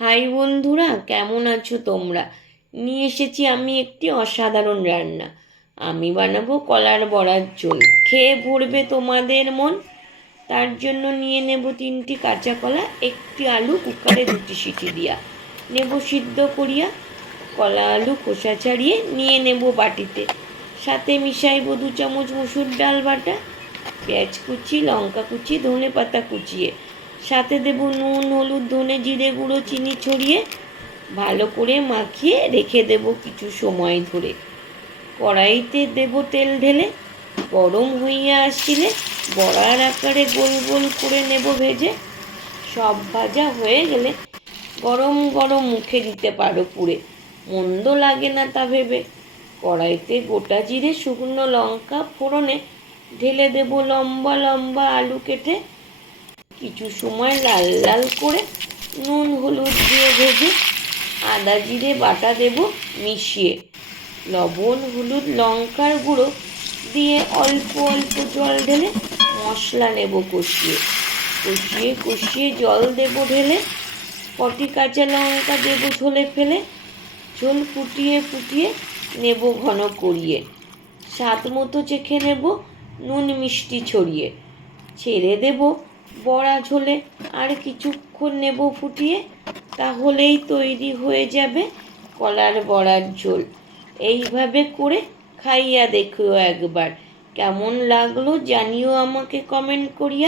High বন্ধুরা, কেমন আছো তোমরা? নিয়ে এসেছি আমি একটি অসাধারণ রান্না। আমি বানাবো কলার বড়ার ঝোল। খেয়ে ভরবে তোমাদের মন? তার জন্য নিয়ে নেব তিনটি কাঁচা কলা, একটি আলু কুকারে দুটি সিটি দিয়া। নেব সিদ্ধ করিয়া কলা আলু খোসা ছাড়িয়ে নিয়ে নেব বাটিতে। সাথে মিশাইব দু চামচ মুসুর ডাল বাটা, পেঁয়াজ কুচি, লঙ্কা কুচি ধনে পাতা কুচিয়ে। সাথে দেব নুন, হলুদ, ধনে জিরে গুঁড়ো, চিনি ছড়িয়ে ভালো করে মাখিয়ে রেখে দেব কিছু সময় ধরে। কড়াইতে দেব তেল ঢেলে, গরম হইয়া আসিলে বড়ার আকারে গোল গোল করে নেব ভেজে। সব ভাজা হয়ে গেলে গরম গরম মুখে দিতে পারো পুড়ে মন্দ লাগে না তা ভেবে। কড়াইতে গোটা জিরে, শুকনো লঙ্কা ফোড়নে ঢেলে দেব লম্বা লম্বা আলু কেটে। কিছু সময় লাল লাল করে নুন, হলুদ দিয়ে ভেজে আদা জিরে, বাটা দেব মিশিয়ে। লবণ, হলুদ, লঙ্কার গুঁড়ো দিয়ে অল্প অল্প জল ঢেলে মশলা নেব কষিয়ে। কষিয়ে কষিয়ে জল দেব ঢেলে, কটি কাঁচা লঙ্কা দেব ঝোলে ফেলে, ঝোল ফুটিয়ে ফুটিয়ে নেব ঘন করিয়ে। স্বাদ মতো চেখে নেব নুন মিষ্টি ছড়িয়ে। ছেড়ে দেব বড়া ঝোলে আর কিছুক্ষণ নেব ফুটিয়ে, তাহলেই তৈরি হয়ে যাবে কলার বড়ার ঝোল। এইভাবে করে খাইয়া দেখো একবার। কেমন লাগল জানিও আমাকে কমেন্ট করিয়া।